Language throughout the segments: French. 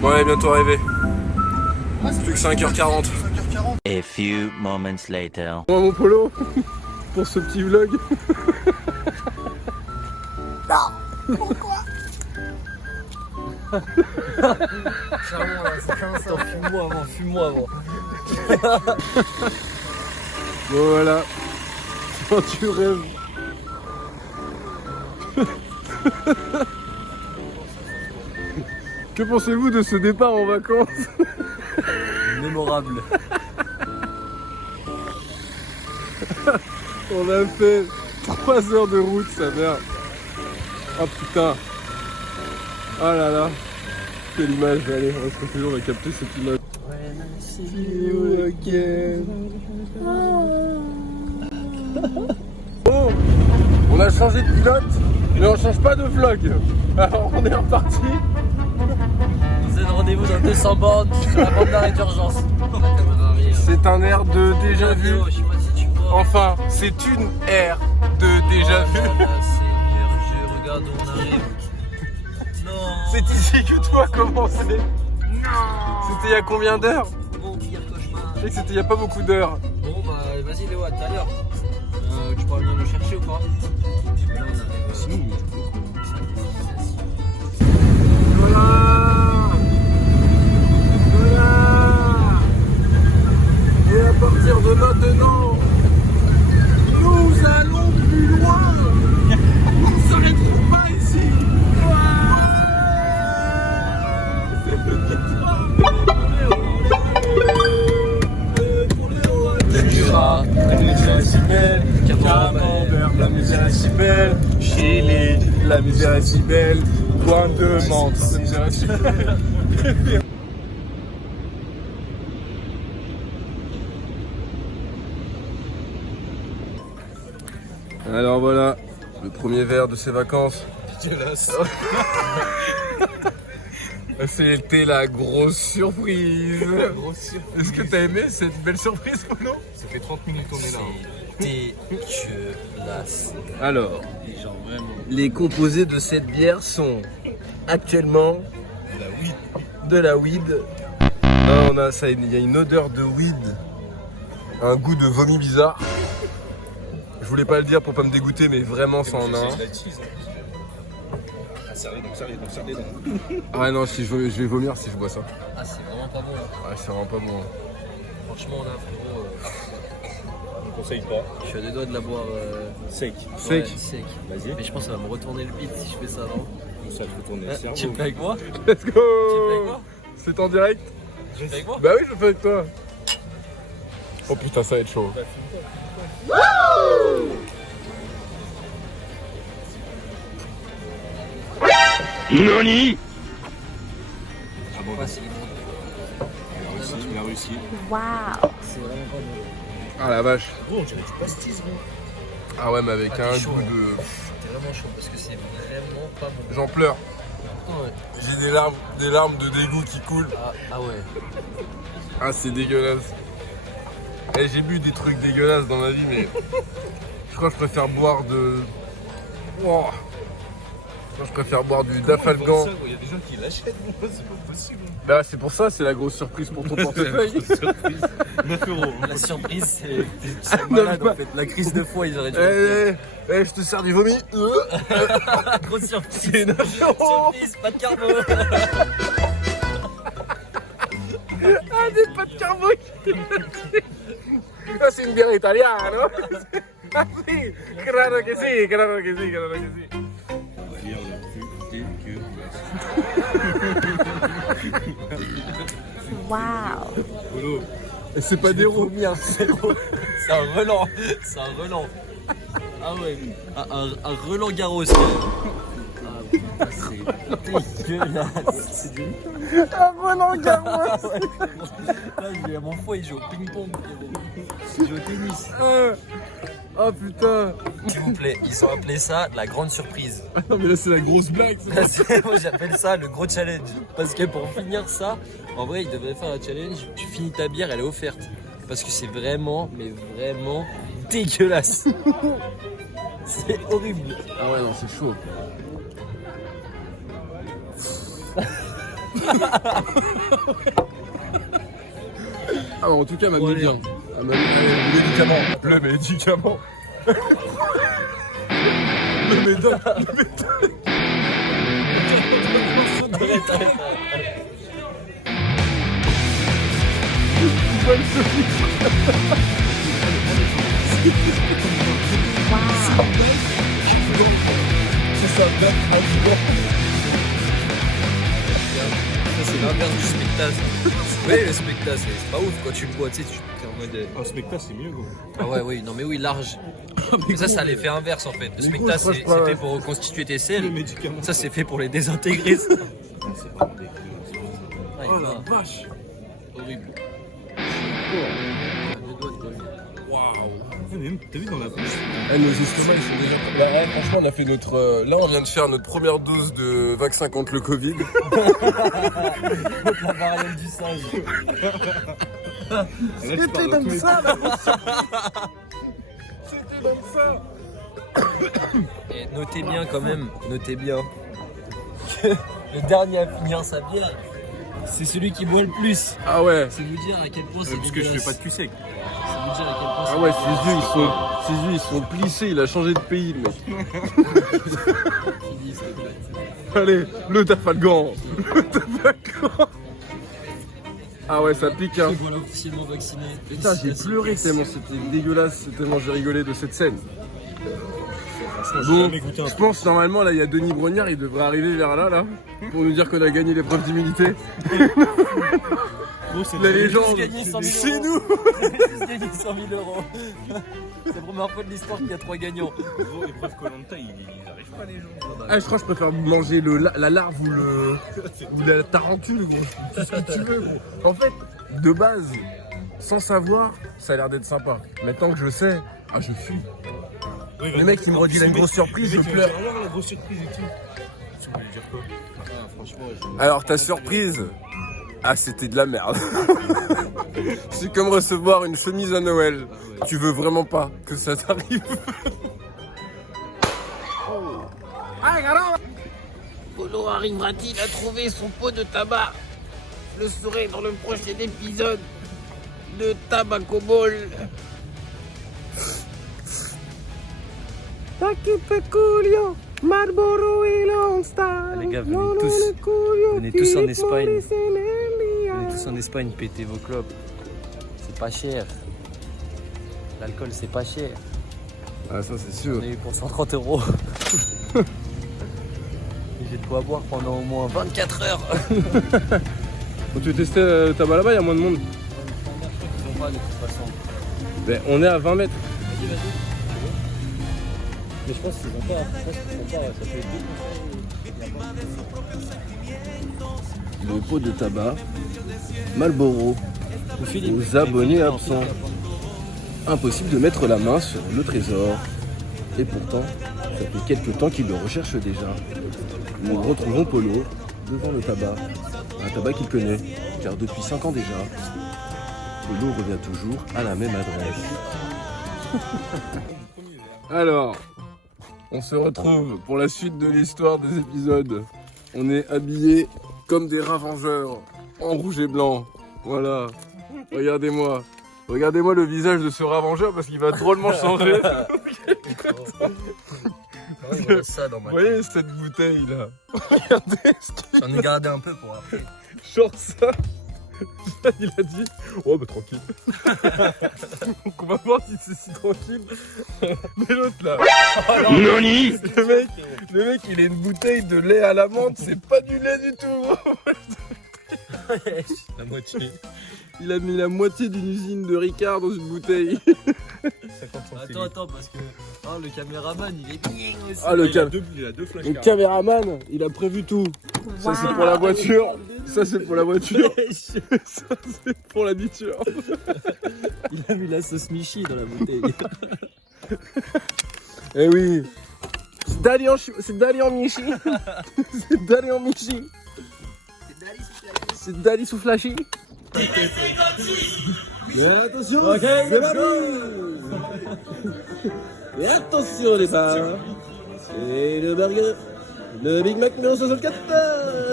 Bon, on est bientôt arrivé. Plus que 5h40. A few moments later. Bon, mon polo, pour ce petit vlog. Non. Pourquoi? Attends, fume-moi avant. Bon, voilà. Quand tu rêves. Que pensez-vous de ce départ en vacances? Mémorable. On a fait 3 heures de route, sa mère. Ah putain. Ah là là. Quelle image. Allez, on va se reculer, on va capter cette image. See you again. Oh, on a changé de pilote, mais on change pas de vlog. Alors on est reparti. On se donne rendez-vous dans 200 bornes sur la bande d'arrêt d'urgence. C'est un air de déjà vu. Je sais pas si tu vois. Enfin, c'est une ère de déjà vu. Je regarde où on arrive. Non. C'est ici que tout a commencé. Non. C'était il y a combien d'heures? Mon pire cauchemar. Je sais que c'était il y a pas beaucoup d'heures. Bon bah vas-y Léo, à tout à l'heure. Tu pourras venir nous chercher ou pas? Là on arrive. Sinon Et à partir de maintenant, nous allons plus loin. On ne s'arrête pas ici. La misère est si belle, Camembert, la misère est si belle, Chili, la misère est si belle, point de menthe, la misère est si belle. Alors voilà, le premier verre de ces vacances. dégueulasse. C'était la grosse surprise. Est-ce que t'as aimé cette belle surprise, Polo? Ça fait 30 minutes qu'on est là. Dégueulasse. Alors, Genre vraiment. les composés de cette bière sont actuellement de la weed. Là, on a ça, il y a une odeur de weed, un goût de vomi bizarre. Je voulais pas le dire pour pas me dégoûter, mais vraiment ça en a un. Ah non, si je vais vomir si je bois ça. Ah c'est vraiment pas bon là. Ah, c'est vraiment pas bon. Franchement là frérot, On ne conseille pas. je suis à deux doigts de la boire Sec. Sec. Ouais, sec. Vas-y. Mais je pense que ça va me retourner le bide si je fais ça, non? Ça te retourne le Tu cerveau. le fais avec moi? Let's Tu le fais avec go. moi? C'est en direct? Tu le fais avec moi? Bah oui, je le fais avec toi. Oh putain, ça va être chaud. NANI? Ah bon, Ouais, c'est il a réussi. c'est vraiment pas bon. Ah la vache. Gros, on dirait du pastis, gros. Ah ouais, mais avec Ah, un t'es chaud, goût hein. de... T'es vraiment chaud parce que c'est vraiment pas bon. J'en pleure. Ouais. J'ai des larmes de dégoût qui coulent. Ah ouais. Ah, c'est dégueulasse. Eh, j'ai bu des trucs dégueulasses dans ma vie, mais je crois que je préfère boire de... Wow. Je préfère boire du Dafalgan. Il y a des gens qui l'achètent, moi, c'est pas possible. Bah c'est pour ça, c'est la grosse surprise pour ton portefeuille. 9 euros. La surprise, c'est malade en fait. La crise de foie, ils auraient dû. Je te sers du vomi. Grosse surprise. C'est 9 euros. Surprise, pas de carbo. Ah, des pâtes carbo. Ah, c'est une bière italiana, no? Ah si, claro que si, claro que si, claro que si. Wow. Et c'est pas des roues. C'est un relan. C'est un relan. Ah ouais. Un relan Garros. Ah, c'est dégueulasse. C'est du... Un Roland Garros. Là, mon foie, il joue au ping-pong. Il joue au tennis. Oh putain. S'il vous plaît, ils ont appelé ça la grande surprise. Ah non mais là c'est la grosse blague. Moi j'appelle ça le gros challenge. Parce que pour finir ça, en vrai, ils devraient faire un challenge. Tu finis ta bière, elle est offerte. Parce que c'est vraiment, mais vraiment dégueulasse. C'est horrible. Ah ouais non c'est chaud. Ah, en tout cas, m'a Bon, mis allez. bien. Ah, m'a mis le médicament. Le médicament. Le médoc. Arrête. Ça, c'est l'inverse du spectacle. Oui, le spectacle, c'est pas ouf quand tu le bois, tu sais, tu es en mode. Un spectacle, c'est mieux, gros. Ah ouais, oui, non mais oui, large. Mais ça, c'est l'effet inverse en fait. Le spectacle, je crois c'est pas, fait ouais. pour reconstituer tes Le selles. médicament. Ça, c'est fait pour les désintégrer. C'est vraiment dégueu. Ah, Oh il va. la vache. Horrible. T'as vu dans la bouche? Eh, nos estomacs, ils sont déjà. Bah, ouais, franchement, on a fait notre. Là, on vient de faire notre première dose de vaccin contre le Covid. La variole du singe. C'était comme ça, là. C'était comme ça. Et notez bien quand même, notez bien. que le dernier à finir sa bière, c'est celui qui boit le plus. Ah ouais. C'est vous dire à quel point c'est Parce que je fais dégueulasse. pas de cul sec. C'est vous dire à quel point c'est Ah ouais, dégueulasse. ses yeux ils sont plissés, il a changé de pays le mec. Fini, s'il te plaît. Allez, le Trafalgar. Le Trafalgar. Ah ouais, ça pique hein. Voilà, officiellement vacciné. Putain, j'ai pleuré tellement c'était dégueulasse, tellement j'ai rigolé de cette scène. Franchement, j'ai Bon, jamais goûté un je pense normalement là il y a Denis Brognard, il devrait arriver vers là pour nous dire qu'on a gagné l'épreuve d'immunité. gros, c'est La le- légende, gagné 100 000 c'est euros. nous. On a tous gagné 100 000 euros. C'est la première fois de l'histoire qu'il y a 3 gagnants. Gros, épreuve Koh-Lanta, ils arrivent pas les gens. Ah, je crois que je préfère manger la larve ou la tarentule, gros. Tout ce que tu veux, gros. En fait, de base, sans savoir, ça a l'air d'être sympa. Maintenant que je sais, ah, je fuis. Oui, Le mec, il me redit la grosse surprise, je pleure. Alors, la grosse surprise et tout. Tu voulais dire quoi? Ah, franchement, Alors, ta surprise, ah, c'était de la merde. C'est comme recevoir une chemise à Noël. Tu veux vraiment pas que ça t'arrive. Polo arrivera-t-il à trouver son pot de tabac? Je le saurai dans le prochain épisode de Tabaco Ball. les gars, venez tous en Espagne. Venez tous en Espagne, pétez vos clopes. C'est pas cher. L'alcool, c'est pas cher. Ah, ça, c'est sûr. On a eu pour 130 euros. Et j'ai de quoi boire pendant au moins 24 heures. Quand tu testais le tabac là-bas, il y a moins de monde. Ils ont pas de toute façon. Ben, on est à 20 mètres. Vas-y, vas-y. Mais je pense qu'ils ont pas. Je pense qu'ils ont pas. Ça fait deux. Le pot de tabac, Marlboro, aux abonnés absents. Impossible de mettre la main sur le trésor. Et pourtant, ça fait quelques temps qu'il le recherche déjà. Nous retrouvons Polo devant le tabac. Un tabac qu'il connaît, car depuis 5 ans déjà, Polo revient toujours à la même adresse. Alors, on se retrouve pour la suite de l'histoire des épisodes. On est habillés comme des ravengeurs, en rouge et blanc. Voilà, regardez-moi. Regardez-moi le visage de ce ravengeur parce qu'il va drôlement changer. Ouais, ça dans ma Vous voyez cette bouteille là? Regardez ce qu'il J'en ai gardé un peu pour après. genre ça. Il a dit oh bah tranquille. Donc on va voir si c'est si tranquille. Mais l'autre là, Noni le mec il a une bouteille de lait à la menthe, c'est pas du lait du tout. La moitié. Il a mis la moitié d'une usine de Ricard dans une bouteille. 50 centilitres. Attends, parce que le caméraman il est bien aussi. Ah le Il a deux Le flashcards. caméraman, il a prévu tout. Ça c'est pour la voiture. Ça c'est pour la voiture. Ça c'est pour la nature. Il a mis la sauce Michi dans la bouteille. Eh oui. C'est Dali en Michi. C'est Dali en Michi. C'est Dali sous flashy. Et attention, c'est parti. Et attention les gars. C'est le burger. Le Big Mac numéro 64.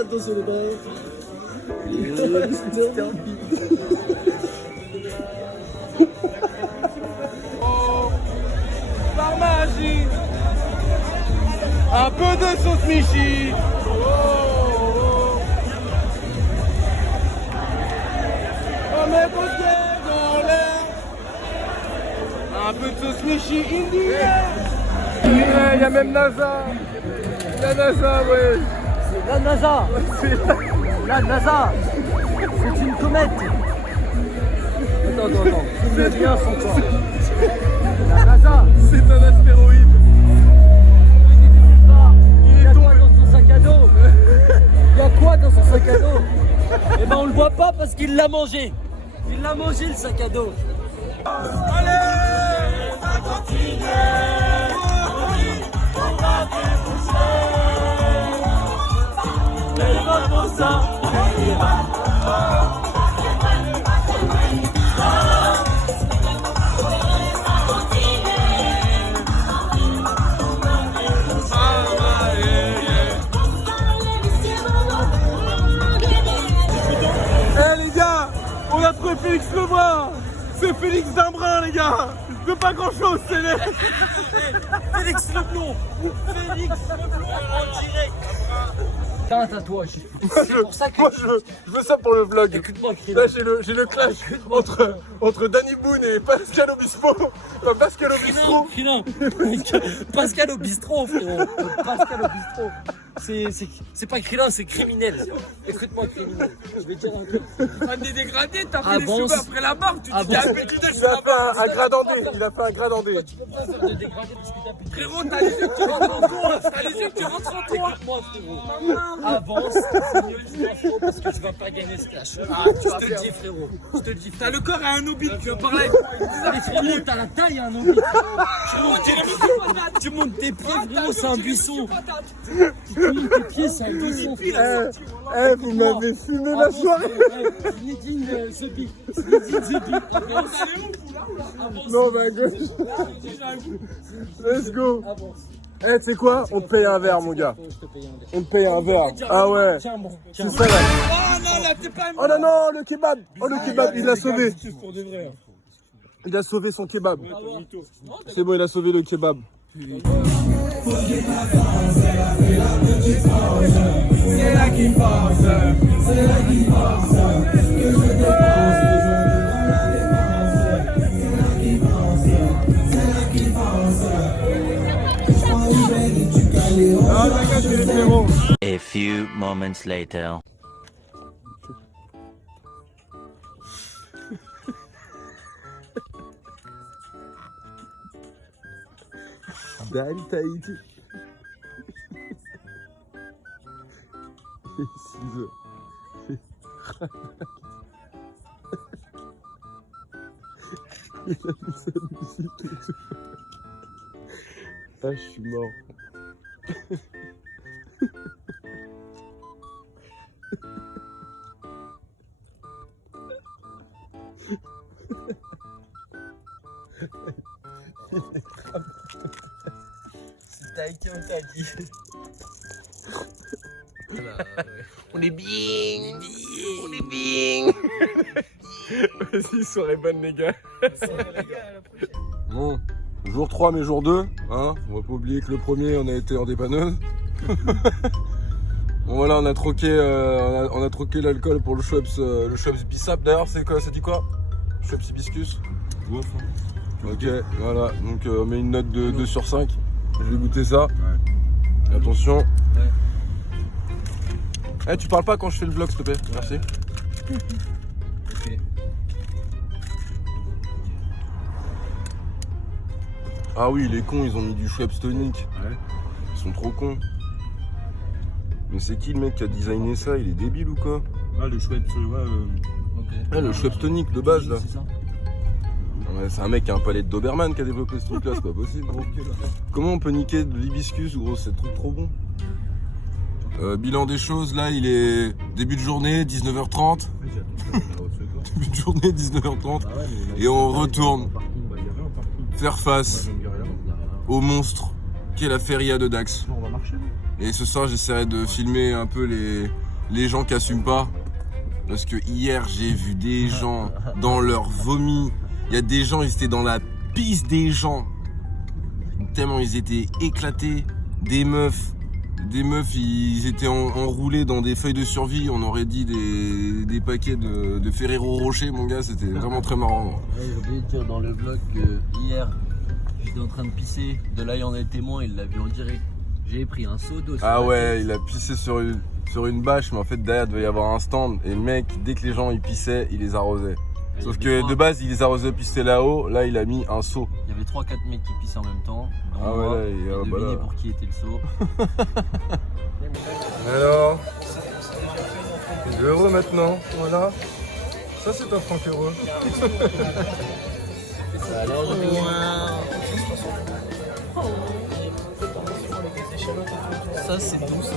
Attention les gars. Par magie, un peu de sauce Michi. On met vos pieds dans l'air. Un peu de sauce Michi in the air. Il y a même NASA. La NASA, ouais. La NASA. La NASA. C'est une comète. Attends. C'est bien son corps. La NASA. C'est un astéroïde. Il y a quoi dans son sac à dos? Il y a quoi dans son sac à dos? Eh ben on le voit pas parce qu'il l'a mangé. Il l'a mangé le sac à dos. Eh les gars, on a trouvé Félix Lebrun. C'est Félix Dimbrun les gars. C'est pas grand chose, c'est les... Félix Leblond. Félix Leblond en direct. T'as un tatouage. C'est pour ça que Moi je veux ça pour le vlog. écoute-moi, Là j'ai le clash entre Danny Boone et Pascal Obispo. Enfin, Pascal Obispo. Pascal au bistrot, frérot. Pascal au bistrot. C'est pas Krillin, c'est criminel. Écoute-moi, criminel. Je vais te dire un truc. T'as des dégradés, t'as fait les Avance. cheveux après la barbe, tu te dis Avance. ah, mais putain, je Il suis a la barbe. fait un gradandé. Il a fait un gradandé. Tu peux pas faire de dégradé parce que t'as plus de Frérot, t'as les yeux qui rentrent en toi. T'as les yeux qui rentrent en toi. Écoute-moi, frérot. Avance, c'est mieux que je m'en fous parce que tu vas pas gagner ce clash. Ah, je te le dis, frérot. Je te le dis. T'as le corps à un hobbit, tu veux parler avec moi. Mais frérot, t'as la taille, hein, non? Tu montes tes pieds, frérot, c'est un buisson. Tu montes tes pieds, c'est un buisson. Vous m'avez fumé la soirée. Zinedine Zepi. Zinedine Zepi. Non, bah gauche. Let's go. Eh, tu sais quoi? On te paye un verre, mon gars. On te paye un verre. Ah ouais. Tiens, bon. C'est ça là. Oh non, là, t'es pas. Oh non, non, le kebab. Oh, le kebab, il l'a sauvé. Il a sauvé son kebab. C'est bon, il a sauvé le kebab. Ah, t'inquiète, c'est les frérots. A few moments later. Dali Tahiti. 6 heures. Il a mis sa musique et tout. Ah, je suis mort. Si t'as été, on t'a dit. On est bien. On est bien. Vas-y, soirée bonne les gars. Bon, jour 3 mais jour 2, hein. On va pas oublier que le premier on a été en dépanneuse. Bon voilà, on a troqué l'alcool pour le Schweppes Bissap. D'ailleurs c'est quoi, ça dit quoi? Schweppes Hibiscus. Ok, voilà, donc on met une note de 2 sur 5. Je vais goûter ça. Ouais. Attention. Ouais. Eh, tu parles pas quand je fais le vlog s'il te plaît, merci. Ok. Ah oui, les cons, ils ont mis du Schweppes tonic. Ouais. Ils sont trop cons. Mais c'est qui le mec qui a designé ça? Il est débile ou quoi? Ah, le Schweppes, ouais. Ah, le Schweppes tonic de base là. C'est ça. Ouais, c'est un mec qui a un palais de Doberman qui a développé ce truc là, c'est pas possible gros. Comment on peut niquer de l'hibiscus gros, c'est trop bon. Bilan des choses, là il est début de journée, 19h30. Début de journée, 19h30. Et on retourne faire face au monstre qui est la feria de Dax. Et ce soir j'essaierai de filmer un peu les gens qui assument pas. Parce que hier, j'ai vu des gens dans leur vomi. Il y a des gens, ils étaient dans la pisse des gens. Tellement ils étaient éclatés. Des meufs, ils étaient enroulés dans des feuilles de survie. On aurait dit des paquets de Ferrero Rocher, mon gars. C'était vraiment très marrant. Ouais, j'ai oublié de dire dans le vlog que hier, j'étais en train de pisser. De là, il y en a témoin, il l'a vu en direct. J'ai pris un seau d'eau. Ah ouais, il a pissé sur une bâche, mais en fait derrière il devait y avoir un stand. Et le mec, dès que les gens ils pissaient, il les arrosait. Sauf que de base, il les arrosait pisser là-haut. Là, il a mis un seau. Il y avait 3-4 mecs qui pissaient en même temps. Dont Ah ouais, moi, là, et bah devinez là. pour qui était le seau. Alors, 2 euros maintenant, voilà. Ça c'est un franc euro. Ça, c'est bon, ça.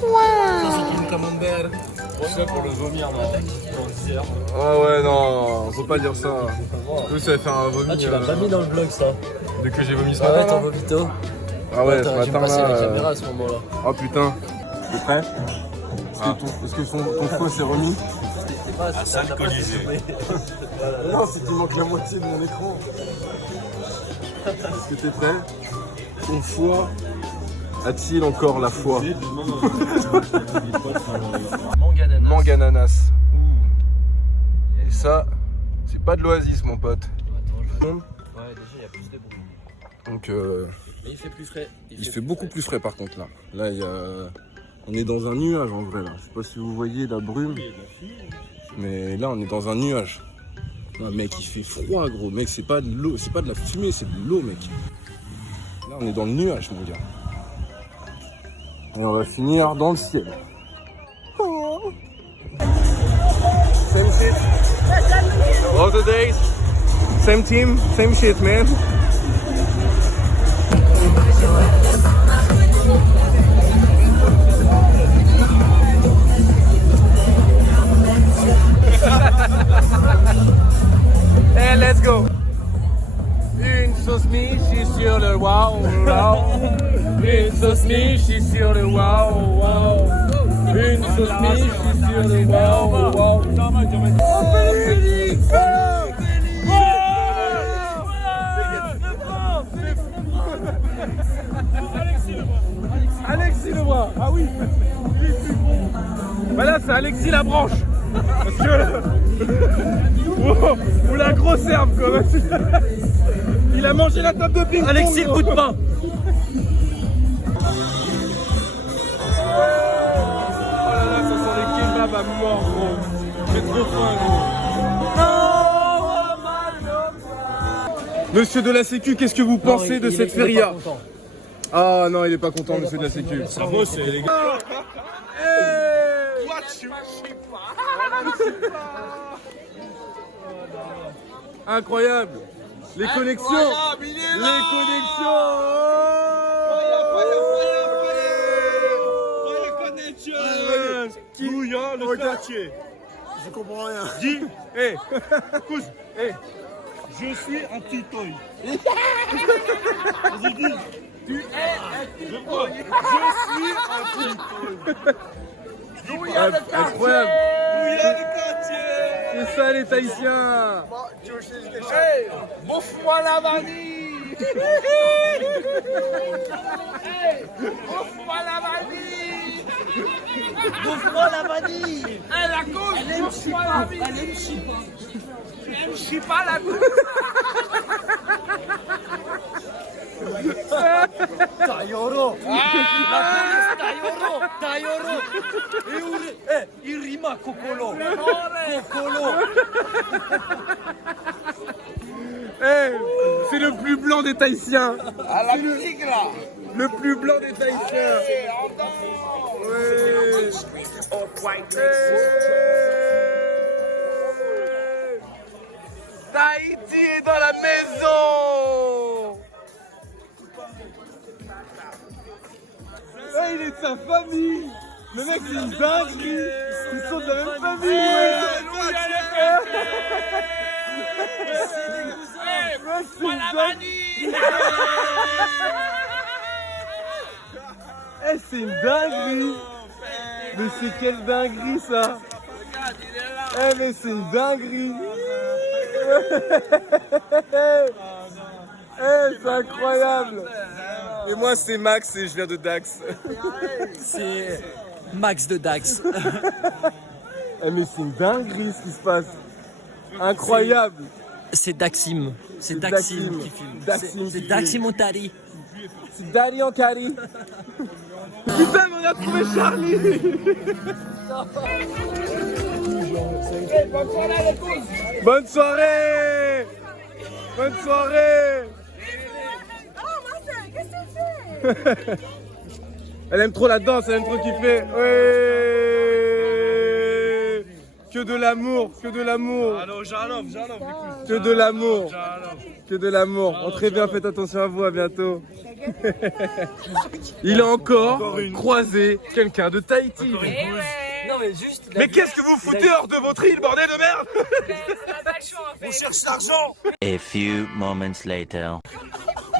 Ça, c'est une camembert. Ça, pour le vomir dans 10 heures. Ah ouais, non, faut pas dire ça. Nous, ça va faire un vomi. Ah, tu l'as pas mis dans le vlog ça. Dès que j'ai vomi ce Ah ouais, matin. ton là. vomito. Ah ouais, ce T'aurais dû me matin passer la là. caméra à ce moment-là. Oh putain. T'es prêt? Est-ce que ton faux s'est remis? C'est pas assez ça, alcoolisé. Non, c'est qu'il manque la moitié de mon écran. Est-ce que t'es prêt? Ton foie a-t-il encore la foi? Mangananas. Mangue-ananas. Et ça, c'est pas de l'oasis, mon pote. Ouais, déjà il y a plus de bruit. Donc, Mais il fait plus frais. il fait beaucoup plus frais par contre là. Là, on est dans un nuage en vrai là. Je sais pas si vous voyez la brume. Mais là, on est dans un nuage. Non, mec, il fait froid, gros. Mec, c'est pas de l'eau, c'est pas de la fumée, c'est de l'eau, mec. Là, on est dans le nuage, mon gars. Et on va finir dans le ciel. Oh. Same shit. All the days. Same team, same shit, man. Hey, let's go. Une sauce miche sur le wow, wow. Une sauce miche sur le wow, wow. Une sauce miche sur le wow, wow. On fait le public. Alexis Lebras, ah oui. Bah là c'est Alexis la branche. Parce que ou la grosse herbe quoi. Il a mangé la table de ping-pong. Alexis le bout de pain. Oh là là, ça sent les kebabs à mort gros. J'ai trop faim gros. Monsieur de la Sécu, qu'est-ce que vous pensez de cette feria? Ah non, il est pas content, monsieur de la Sécu. Ça vaut, c'est les gars. Incroyable. Les connexions. Les connexions. Où il y a le quartier? Je comprends rien. Dis, hé, couche, hé, je suis un petit toy. Vas-y, dis. Tu es un petit toy. Je suis un petit toy. Incroyable. Où il y a le quartier? C'est ça les Tahitiens. Hey, bouffe-moi la vanille. Hey, bouffe-moi la vanille. Bouffe-moi la vanille. Hey, la couche, bouffe-moi la vanille. Elle aime chipa. Tu aimes chipa la couche? Tayoro. La police Tayoro. Tayoro. Irima Kokolo. Kokolo. Hey, c'est le plus blanc des Tahitiens. À la musique là. Le plus blanc des Tahitiens. Hey, on danse. Ouais. Tahiti est dans la maison. Ah, il est de sa famille. Le mec c'est une dinguerie. Ils sont de la même famille. Bouffe-moi la vanille. Eh, c'est une dinguerie. Mais c'est quelle dinguerie ça. Regarde, il Eh mais c'est une dinguerie. Eh c'est incroyable. Et moi c'est Max et je viens de Dax. C'est Max de Dax. Eh mais c'est une dinguerie ce qui se passe. Incroyable. C'est Daxim. C'est C'est Daxim Daxim. qui filme. Daxim C'est qui Daxim Montari. C'est Daddy en Cali. Putain mais on a trouvé Charlie. Bonne soirée. Bonne soirée. Elle aime trop la danse, elle aime trop kiffer. Ouais. Que de l'amour, que de l'amour. Que de l'amour. Que de l'amour. Entrez bien, faites attention à vous, à bientôt. Il a encore croisé quelqu'un de Tahiti. Non mais juste. Mais qu'est-ce que vous foutez hors de votre île, bordel de merde? On cherche l'argent. A few moments later.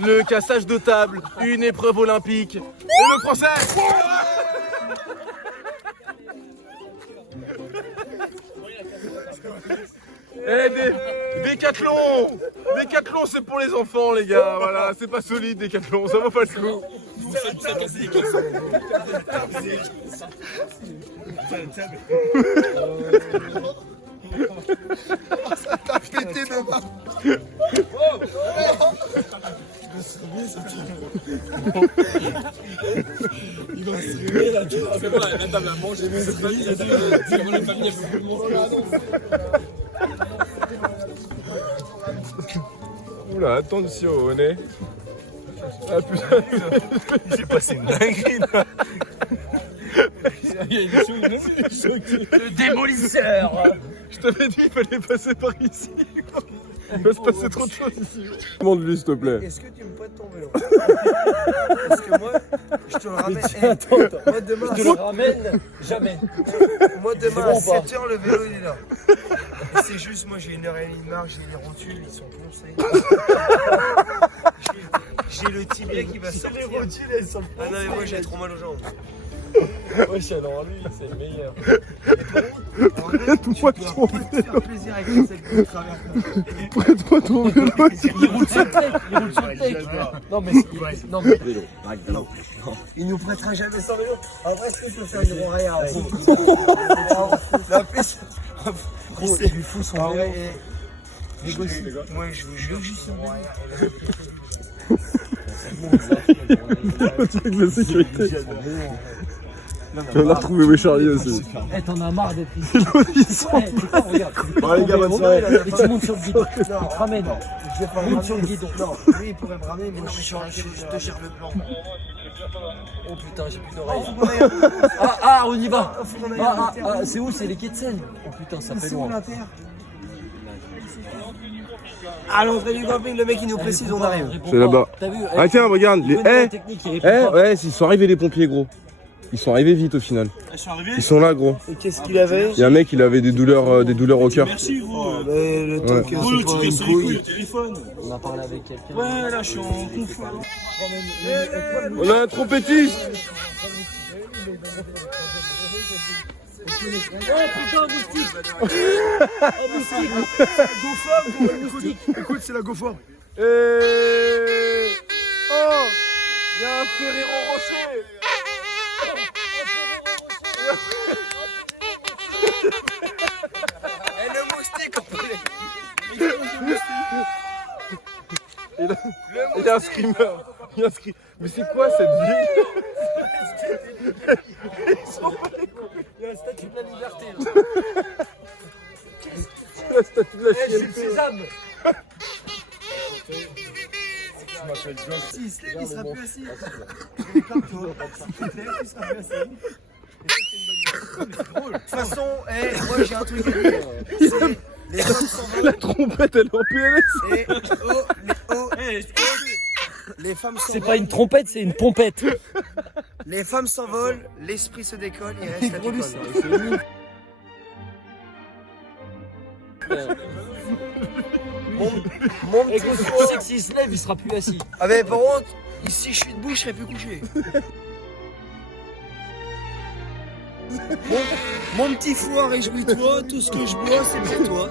Le cassage de table, une épreuve olympique. Et le français. Eh, Décathlon. Décathlon, c'est pour les enfants, les gars. Voilà, c'est pas solide, Décathlon, ça vaut pas le coup. Ça t'a pété de bas. Il va se réveiller là, tu vois. C'est bon, la table à manger, mais c'est famille, c'est vraiment la famille, elle peut plus manger. Oula, attention au nez. Ah putain, j'ai passé une dinguerie là. Le démolisseur. Je t'avais dit, il fallait passer par ici. Il va se passer trop de choses ici. Demande-lui, s'il te plaît. Est-ce que tu me prêtes ton vélo? Parce que moi, je te le ramène. Moi demain, Je te le ramène jamais. moi demain C'est à bon, 7h, le vélo il est là. Et c'est juste, moi j'ai 1h30 de marche, j'ai les rotules, ils sont poncés. J'ai le tibia qui va sortir. Les rotules, elles sont poncées. Ah non, mais moi j'ai trop mal aux jambes. Wesh, alors lui, c'est le meilleur. Prête-moi ton Tu peux te faire plaisir avec cette petite traverse. Prête-moi ton vélo. Il roule sur le tech, il roule sur le tech. Non mais non mais vélo. Il nous prêtera jamais son vélo. En vrai, ce que je veux faire, ils n'auront rien. La plus, gros, il lui fout son vélo. Négocie. Moi, je vous jure, juste son Avec la sécurité. On a retrouvé oui, Charlie aussi. Eh, t'en as marre d'être ici. Ils sont... Eh, putain, regarde. Bon, les gars, bonne soirée. Et tu montes sur le guidon. Tu te ramènes. Je vais pas Monte sur le guidon. Non, lui, il pourrait me ramener, mais non, je te cherche le plan. Oh putain, j'ai plus d'oreilles. Ah, on y va. C'est où? C'est les quais de Seine. Oh putain, ça fait C'est où loin. l'intérieur? À l'entrée du camping, le mec il nous précise, on arrive. C'est là-bas. T'as vu? Ah tiens, regarde. Les... ouais, ils sont arrivés les pompiers, gros. Ils sont arrivés vite au final. Ils sont là, gros. Et qu'est-ce qu'il avait? Il y a un mec, il avait des douleurs au cœur. Merci gros. Le temps que c'est pas une couille. On a parlé avec quelqu'un. Ouais, là je suis en conflit. On a un trompettiste. Oh putain, moustique. Écoute, c'est la GoForm. Oh, il y a un Ferrero Rocher. Et le moustique, Il y a un screamer. Mais c'est quoi cette ville? Il y a la statue de la liberté. La statue de la Jules chienneté. Sésame. si il se lève, il sera plus assis. Mais comme toi, si tu te lèves, il sera plus assis. De toute façon, moi j'ai un truc à dire. C'est les femmes s'envolent. La trompette, elle est en PLS. Les femmes C'est s'envolent. pas une trompette, c'est une pompette. Les femmes s'envolent, l'esprit se décolle, il reste à l'école. Mon petit Écoute, tu sais que s'il se lève, il sera plus assis. Ah mais par contre, ici je suis debout, je serais plus couché. Mon petit foie, réjouis-toi, tout ce que je bois, c'est pour toi.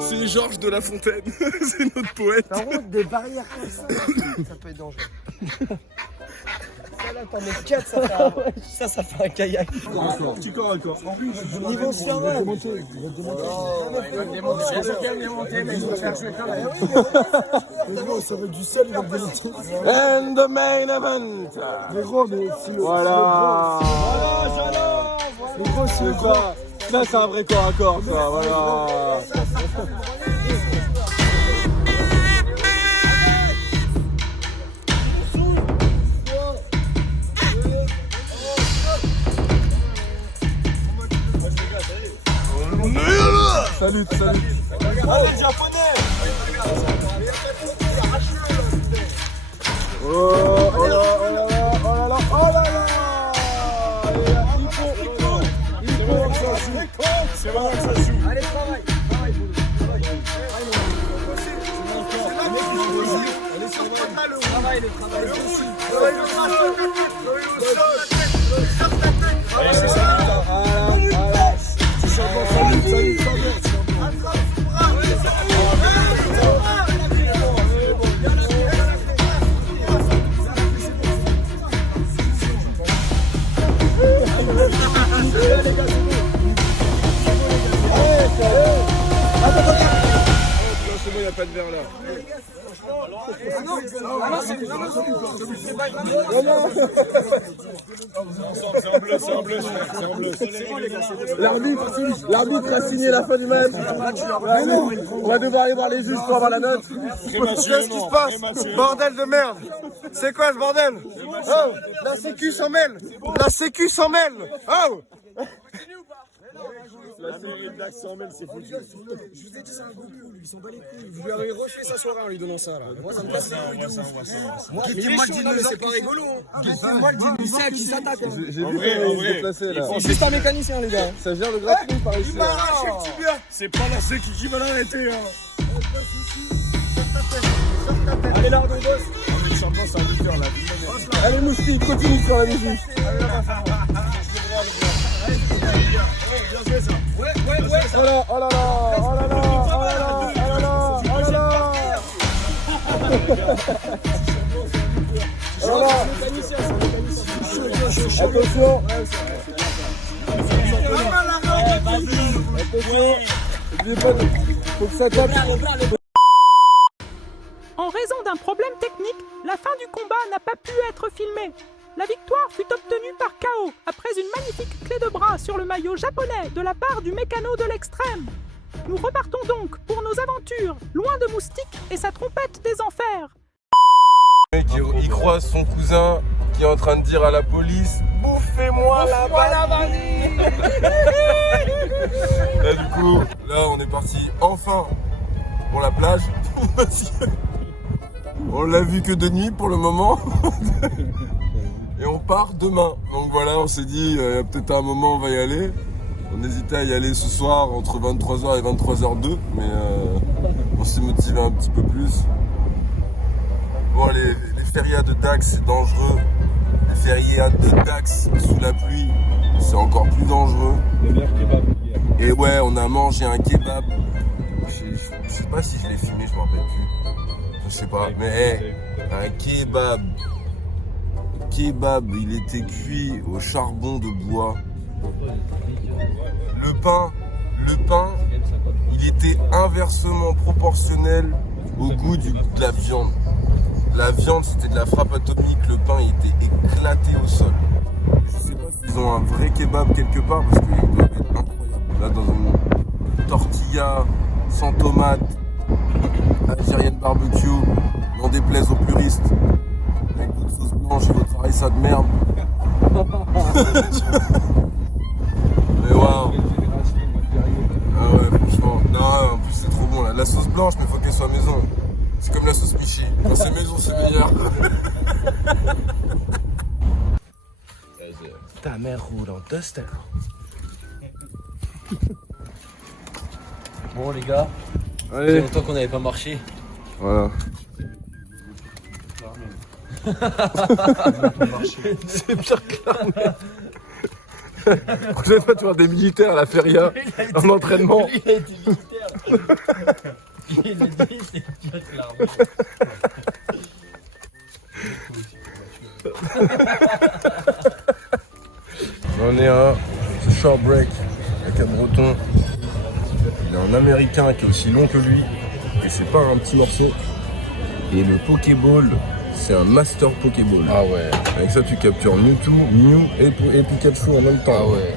C'est Georges de La Fontaine, c'est notre poète. Par contre, des barrières comme ça, ça peut être dangereux. Ça là, t'en mets 4, ça fait un kayak. Petit corps à corps. Niveau cerveau. Ça va être du sel, il va me démonter. And the main event. Mais gros, mais si le. Voilà. Le gros, c'est le gros. Là, c'est un vrai corps à corps, ça, voilà. Salut. Allez, japonais. Oh là là. C'est vraiment que ça joue. Allez, travaille. C'est bon, il n'y a pas de verre là. L'arbitre a signé la fin du match. On va devoir aller voir les juges pour avoir la note. Qu'est-ce qui se passe? Bordel de merde. C'est quoi ce bordel? Oh, la sécu s'en mêle. Oh. La série Black 100 000, c'est foutu. Je vous ai dit, c'est un gros coup, lui, il s'en bat les couilles. Vous lui avez refait sa soirée en lui donnant ça, là. Moi, ça me passe les couilles de ouf. Moi, c'est pas rigolo. Moi, le dit, c'est qui s'attaque. J'ai vu comment il se déplaçait là. C'est juste un mécanicien, les gars. Ça vient de gratuit par ici. Il m'a arraché le tibia. C'est pas la sécu qui va l'arrêter. Allez, là, on bosse. Allez, moustique, continue sur la musique. Oh là là. Attention. N'oubliez pas, faut que ça tape. En raison d'un problème technique, la fin du combat n'a pas pu être filmée. La victoire fut obtenue par KO après une magnifique clé de bras sur le maillot japonais de la part du mécano de l'extrême. Nous repartons donc pour nos aventures, loin de Moustique et sa trompette des enfers. Il croise son cousin qui est en train de dire à la police « Bouffez-moi la vanille !» Là du coup, là on est parti enfin pour la plage. On l'a vu que de nuit pour le moment. Et on part demain. Donc voilà, on s'est dit, peut-être à un moment on va y aller. On hésitait à y aller ce soir entre 23h et 23h02. Mais on s'est motivé un petit peu plus. Bon, les férias de Dax, c'est dangereux. Les férias de Dax sous la pluie, c'est encore plus dangereux. Et ouais, on a mangé un kebab. Je sais pas si je l'ai filmé, je me rappelle plus. Je sais pas, mais hey, un kebab. Kebab, il était cuit au charbon de bois. Le pain, il était inversement proportionnel au goût de la viande. La viande, c'était de la frappe atomique, le pain il était éclaté au sol. Je sais pas s'ils ont un vrai kebab quelque part parce qu'il doit être incroyable. Là, dans une tortilla sans tomate, algérienne barbecue, n'en déplaise aux puristes. Avec votre sauce blanche et votre harissa de merde. Mais waouh. Ah ouais, franchement. Non, en plus c'est trop bon là. La sauce blanche, mais faut qu'elle soit maison. C'est comme la sauce Michi. Quand c'est maison, c'est meilleur. Ta mère roule en toaster. Bon les gars, ça fait Allez. longtemps qu'on n'avait pas marché. Voilà. C'est pire que l'armée. Prochaine fois, tu vois des militaires à la feria en entraînement. Il a été militaire. Il a dit c'est pire que l'armée. On est à ce short break avec un breton. Il a un américain qui est aussi long que lui. Et c'est pas un petit morceau. Et le Pokéball, c'est un Master Pokéball. Ah ouais. Avec ça, tu captures Mewtwo, Mew et Pikachu en même temps. Ah ouais.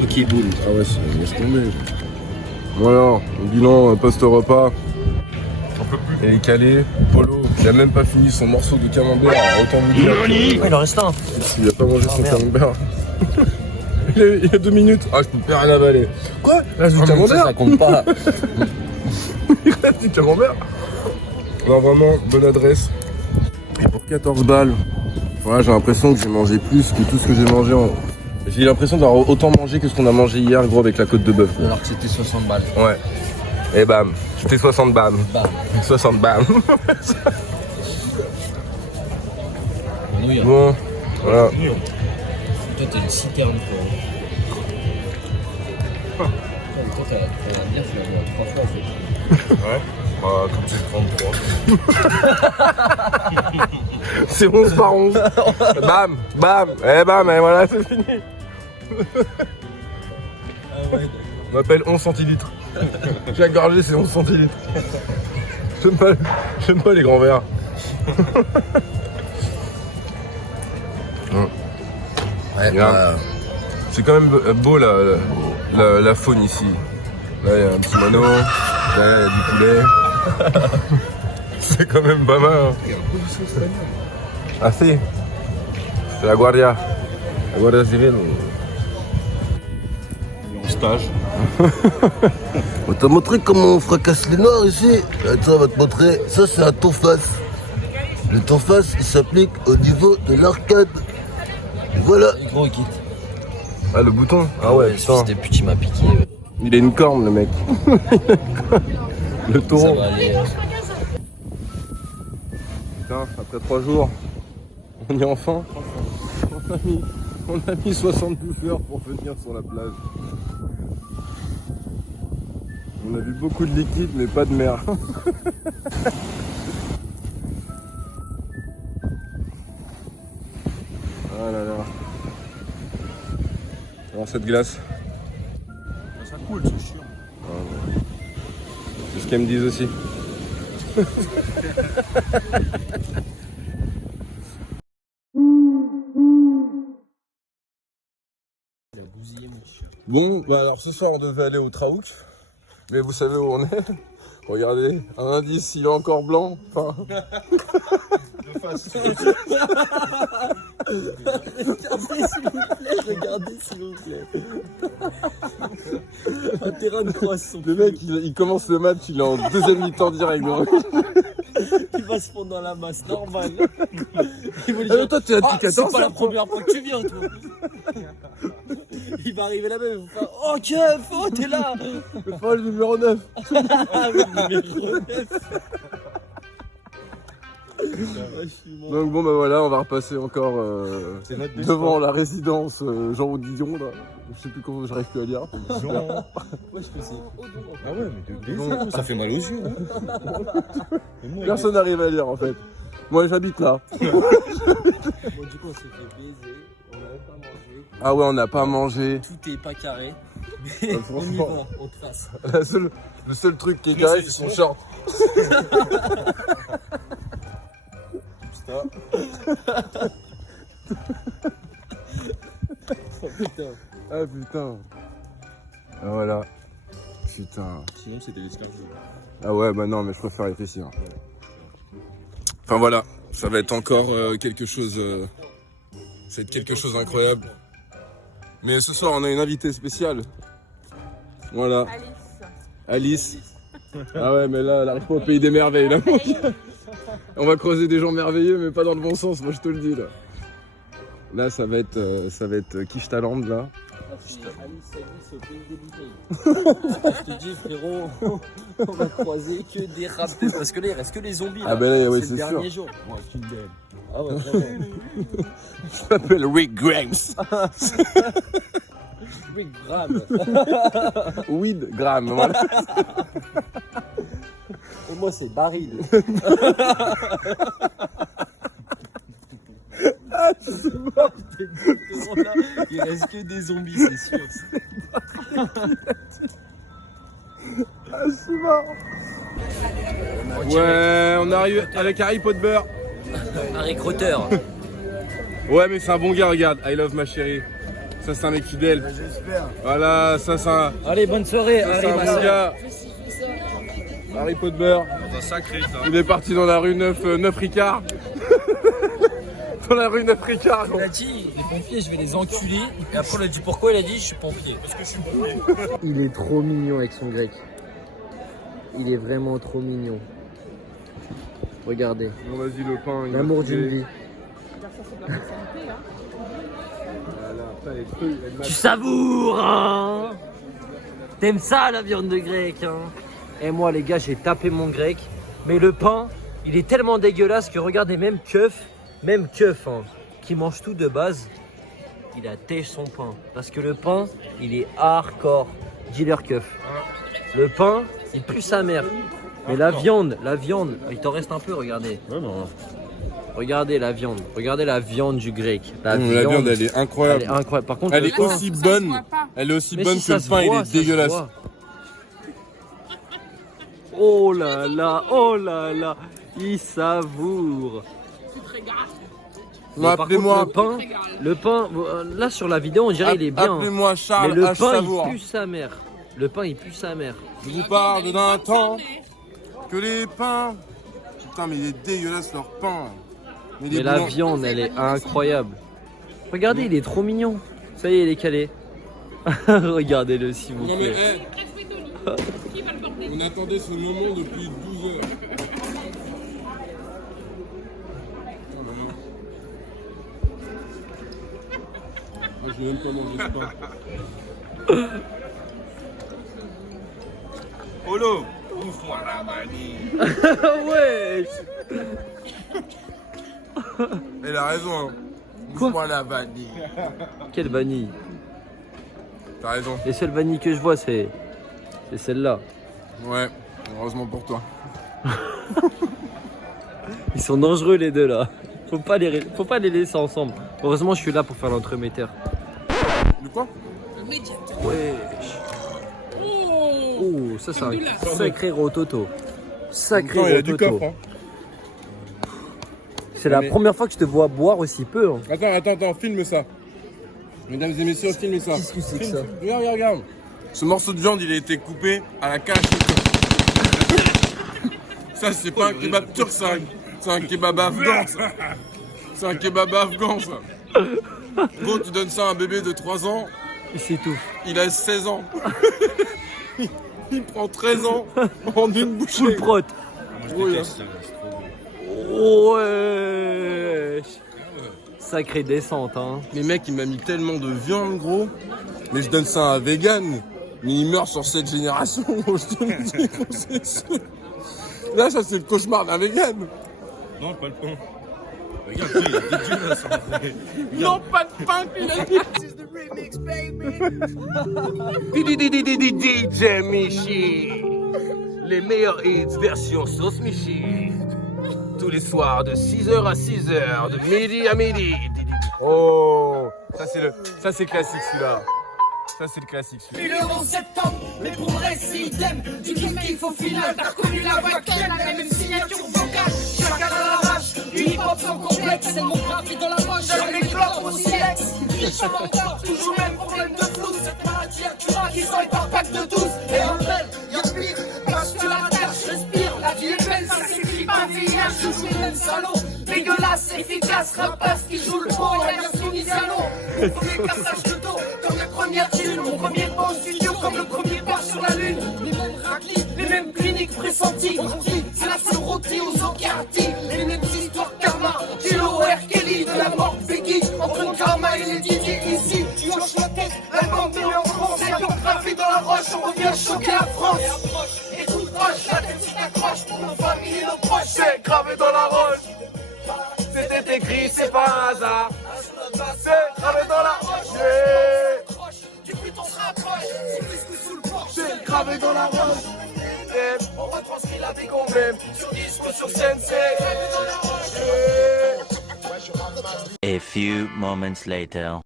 Pokéball. Ah ouais, c'est laisse tomber. Voilà, le bilan post-repas. Il est calé. Polo, il a même pas fini son morceau de camembert. Autant vous dire. Il en reste un. Il a pas mangé son camembert. Il y a 2 minutes. Ah, je peux plus rien avaler. Quoi? Il reste du camembert? Ça compte pas. Il reste du camembert. Non, vraiment, bonne adresse. Et pour 14 balles, voilà, j'ai l'impression que j'ai mangé plus que tout ce que j'ai mangé en... J'ai l'impression d'avoir autant mangé que ce qu'on a mangé hier, gros, avec la côte de bœuf. Alors que c'était 60 balles. Ouais. Et bam, c'était 60 bam. Bam. 60 bam. Nouille. Bon, voilà. Toi, t'as une citerne, quoi. Toi, t'as la bière, tu l'as bu 3 fois, en fait. Ouais. Comme c'est 33. C'est 11 par 11. Bam, bam, et bam, et voilà, c'est fini. Ah ouais, On m'appelle 11 centilitres. Chaque gorgée, c'est 11 centilitres. J'aime pas les grands verres. Ouais, Regarde. C'est quand même beau la faune ici. Là, il y a un petit mono, là, il y a du poulet. C'est quand même pas mal. Hein. Ah si, c'est la Guardia Civile. En stage. On va te montrer comment on fracasse les noirs ici. Attends, on va te montrer. Ça, c'est un ton-face. Le ton-face, il s'applique au niveau de l'arcade. Et voilà. Les gros, il quitte. Ah, le bouton. Ah ouais, Ce putain. fils de pute, il m'a piqué. Il a une corne, le mec. Le Ça taureau. va aller. Putain, après 3 jours, on y est enfin. On a mis 72 heures pour venir sur la plage. On a vu beaucoup de liquide, mais pas de mer. Ah là là. Alors cette glace. Ça coule, c'est chiant. C'est ce qu'elles me disent aussi. Bon, bah alors ce soir on devait aller au Traouk, mais vous savez où on est. Regardez, un indice, il est encore blanc. Enfin... Regardez, s'il vous plaît. Un terrain de croissant. Le mec, il commence le match, il est en deuxième mi-temps direct. Il va se fondre dans la masse, normal. Alors toi, t'es à 14, c'est pas la première fois que tu viens, toi. Il va arriver là-bas, il va faire oh, Kev, oh, t'es là. Le folle numéro 9. Ah, le numéro 9. Donc bon, bah voilà, on va repasser encore devant la résidence Jean Audillon, là. Je sais plus comment j'arrive plus à lire. Jean. Ouais, je sais. Ah ouais, mais de baiser, ça fait mal aux yeux. Hein. Personne n'arrive à lire en fait. Moi j'habite là. Bon, du coup, on s'est fait baiser, on n'avait pas mangé. Ah ouais, on n'a pas mangé. Tout est pas carré. Mais on y va, on trace. Le seul truc qui est carré, c'est son short. Oh putain. Ah putain. Ah voilà. Putain. Sinon, c'était l'escargot. Ah ouais, bah non, mais je préfère être ici. Hein. Enfin voilà, ça va être encore quelque chose. Ça va être quelque chose d'incroyable. Mais ce soir, on a une invitée spéciale. Voilà. Alice. Ah ouais, mais là, elle arrive pas au pays des merveilles. Là. On va croiser des gens merveilleux, mais pas dans le bon sens, moi je te le dis là. Là, ça va être Kishtaland là. Alice au pays des bouteilles. Je te dis, frérot, on va croiser que des raptors. Parce que là, il reste que les zombies. Là. Ah ben là, ouais, c'est c'est le sûr. dernier jour. Moi, je suis une belle. Ah ouais, vraiment. Je m'appelle Rick Grimes. Oui, grave. Weed Graham, voilà. Et moi, c'est Baril. Ah, c'est mort. Là, il reste que des zombies, c'est sûr. Ah, c'est mort. Ouais, on arrive avec Harry Potter. Un recruteur. Ouais, mais c'est un bon gars, regarde. I love ma chérie. Ça, c'est un mec fidèle. J'espère. Voilà, ça, c'est un, Allez, bonne soirée, ça, c'est Harry, un ma bon soeur. gars. Harry Potter. Sacré ça. Il est parti dans la rue 9 Ricard. Dans la rue 9 Ricard. Il a dit, les pompiers, je vais les enculer. Et après, on a dit pourquoi, il a dit, je suis pompier. Parce que je suis pompier. Il est trop mignon avec son grec. Il est vraiment trop mignon. Regardez, Bon, vas-y, le pain. il va l'amour filer. d'une vie. Voilà, après, les trucs, elle m'a- Tu savoures, hein? T'aimes ça, la viande de grec, hein? Et moi, les gars, j'ai tapé mon grec. Mais le pain, il est tellement dégueulasse que regardez, même Keuf, hein, qui mange tout de base, il a têche son pain. Parce que le pain, il est hardcore. Dealer Keuf. Le pain, il pue sa mère. Mais la viande, il t'en reste un peu, regardez. Non, non. Regardez la viande du grec. La viande, elle est elle incroyable. est incroyable. Par contre, Elle le est pain, aussi bonne. Elle est aussi mais bonne si, que ça le se pain, voit, il est ça se dégueulasse. voit. Oh là là, il savoure. Non, Mais par appelez-moi. contre, le pain, là sur la vidéo, on dirait il est bien. Appelez-moi Mais Charles le H. pain, Savour. il pue sa mère. Le pain, il pue sa mère. Je vous parle d'un temps que les pains. Putain, mais il est dégueulasse leur pain. Mais les la blancs- viande, elle est incroyable. Regardez, il est trop mignon. Ça y est, il est calé. Regardez-le, s'il vous Non, mais, plaît. on attendait ce moment depuis 12 heures. Ah, je vais même pas manger ce pain. Olo, bouffe-moi la vanille. Ouais. Elle a raison, hein. Bouffe-moi la vanille. Quelle vanille. T'as raison. Les seules vanilles que je vois, c'est celle-là. Ouais, heureusement pour toi. Ils sont dangereux les deux là. Faut pas les laisser ensemble. Heureusement, je suis là pour faire l'entremetteur. De quoi? Wesh. Oh, ça c'est un sacré rototo. Sacré Attends, il a du rototo. coffre, hein. C'est la Mais- première fois que je te vois boire aussi peu. Hein. Attends, filme ça. Mesdames et messieurs, filme ça. Qu'est-ce que c'est que Filme, ça? Regarde. Ce morceau de viande, il a été coupé à la cage. Ça, c'est pas un kebab turc, c'est un kebab afghan, ça. C'est un kebab afghan, ça. Gros, tu donnes ça à un bébé de 3 ans, Il s'étouffe. il a 16 ans. Il prend 13 ans en une bouchée. Full prot. Gros, il a- Wesh. Sacrée descente, hein. Mais mec, il m'a mis tellement de viande, gros. Mais je donne ça à un vegan. Mais il meurt sur cette génération, gros. Je te le dis, gros, c'est sûr. Là, ça, c'est le cauchemar d'un vegan. Non, pas le pain. Regarde, il est dégueulasse en vrai. Non, pas de pain, il a dit. DJ Michi. Les meilleurs hits version sauce Michi. Tous les soirs de 6h à 6h, de midi à midi. Oh, ça c'est classique celui-là. Ça c'est le classique celui-là. Le 11 septembre, mais pour le reste, idem. Du kiff au final, t'as reconnu la vaquelle, la même signature vocale. Chacun à l'arrache, du hip-hop sans complexe. C'est mon graphie dans la poche, j'aime les clopes au silex. Riche en mentor, toujours le même problème de flou. Cette maladie actuelle qui sort par pack de 12. Et en belle, y'a pire, parce que la terre, je respire. La vie est belle, ça s'écrit pas vieillard, je joue le même salaud. Dégueulasse, efficace, rapace qui joue le pro, la version Misiano. Mon premier cassage de dos, comme la première tune, mon premier pas au studio, comme le premier pas sur la lune. Les mêmes raclis, les mêmes cliniques pressenties. C'est la seule rôtie aux Ocarty. Les mêmes histoires karma, Kilo, R. Kelly, de la mort de Biggie. Entre le karma et les Didi, ici, tu hoches la tête, la bande exterminer nos proches. C'est gravé dans la roche. C'était écrit, c'est pas un hasard. C'est gravé dans la roche. Du buton se rapproche, sous le disque ou sous le porche. C'est gravé dans la roche. On retranscrit la vie qu'on Même sur disque ou sur scène, c'est gravé dans la roche. A few moments later.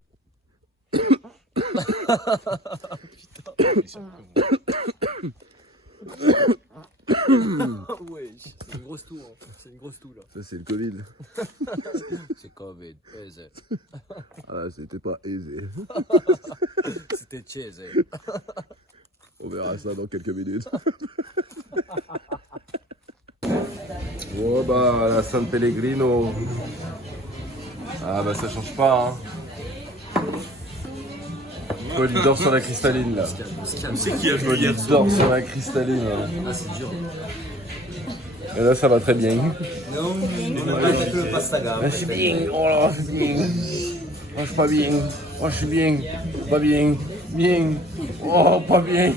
Ouais, c'est une grosse toux, hein. C'est une grosse toux là. Ça, c'est le Covid. C'est Covid, aisé. Ah, c'était pas aisé. C'était cheesé. On verra ça dans quelques minutes. Oh bah, la San Pellegrino. Ah bah ça change pas, hein. Paul il dort sur la cristalline là. C'est qui a joué Paul hier il dort sur la cristalline là. Ah, c'est dur. Et là ça va très bien. Non, le pastaga. Je suis bien, oh là, je suis bien. Oh, je suis pas bien. Oh, je suis bien. Pas bien. Bien. Oh, pas bien.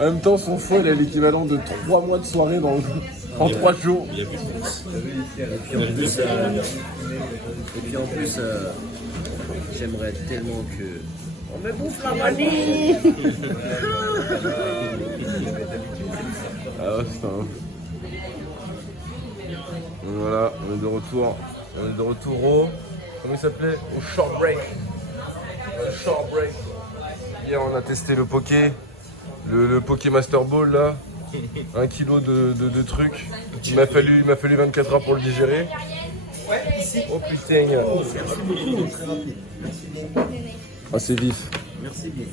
En même temps, son foie, il a l'équivalent de 3 mois de soirée en 3 jours. Il y a plus de France. Et puis en plus, j'aimerais tellement que. On me bouffe la vanille. Ah putain. Voilà, on est de retour. On est de retour au... Comment il s'appelait? Au short break. Short break. Hier on a testé le poké. Le poké Master Ball là. 1 kilo de trucs. Il m'a fallu 24 heures pour le digérer. Oh putain. Ah c'est vif. Merci bien.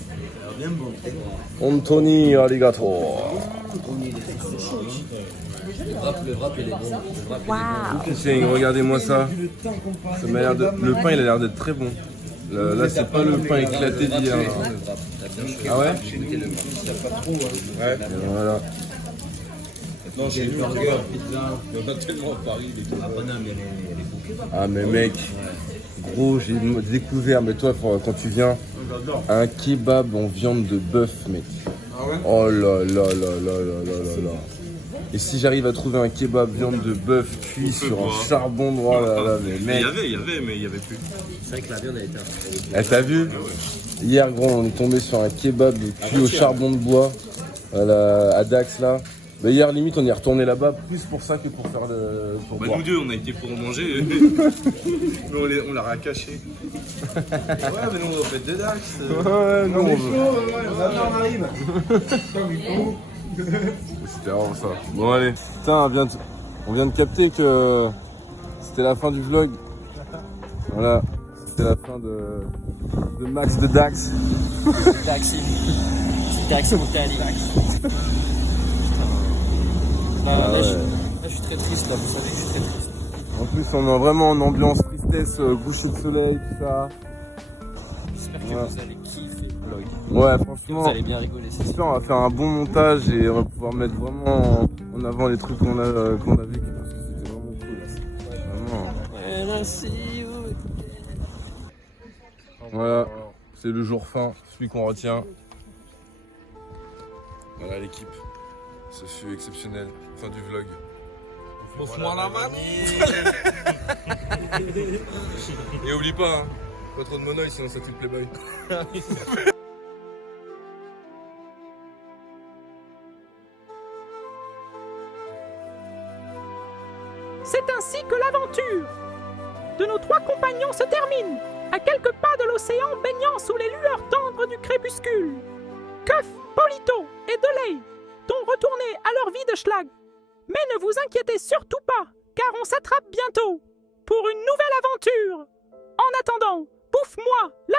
Alors, bien bon. Anthony arigato. Le wrap, il est bon. Putain, regardez-moi ça. Ça m'a l'air de... Le pain il a l'air d'être très bon. Là c'est pas le pain éclaté d'hier. Ah ouais? Ouais. Voilà. Maintenant, chez nous, burger, pizza, il y en a tellement à Paris. Ah mais mec, gros j'ai découvert, mais toi quand tu viens, un kebab en viande de bœuf mec. Oh là là là là là là là là. Et si j'arrive à trouver un kebab viande de bœuf cuit sur un charbon droit là, mais mec. Il y avait, mais il y avait plus. C'est vrai que la viande elle était un peu. Eh, t'as vu? Hier gros on est tombé sur un kebab cuit au charbon de bois à Dax là. Bah hier limite on y est retourné là-bas plus pour ça que pour faire le... pour Bah, boire. nous deux, on a été pour manger, mais on l'a caché. Ouais, mais nous on fait des dax. Ouais, non, On arrive. C'était vraiment ça. Bon allez, putain, on vient de capter que c'était la fin du vlog. Voilà, c'était la fin de Max de Dax. Taxi. C'est Dax Montali. Non, là, je suis très triste là, vous savez que je suis très triste. En plus, on est vraiment en ambiance tristesse, coucher de soleil, tout ça. J'espère que vous allez kiffer le vlog. Ouais, Vous franchement, allez bien rigoler, c'est sûr. j'espère on va faire un bon montage et on va pouvoir mettre vraiment en avant les trucs qu'on a vécu parce que c'était vraiment cool. Vraiment. And I see you. Voilà, c'est le jour fin, celui qu'on retient. Voilà l'équipe, ce fut exceptionnel, fin du vlog. Bouffe-moi la vanille. Et oublie pas, hein, pas trop de monoï sinon ça tue le playboy. C'est ainsi que l'aventure de nos 3 compagnons se termine, à quelques pas de l'océan baignant sous les lueurs tendres du crépuscule. Cuff, Polito et Delay ont retourné à leur vie de schlag. Mais ne vous inquiétez surtout pas, car on s'attrape bientôt pour une nouvelle aventure. En attendant, bouffe-moi la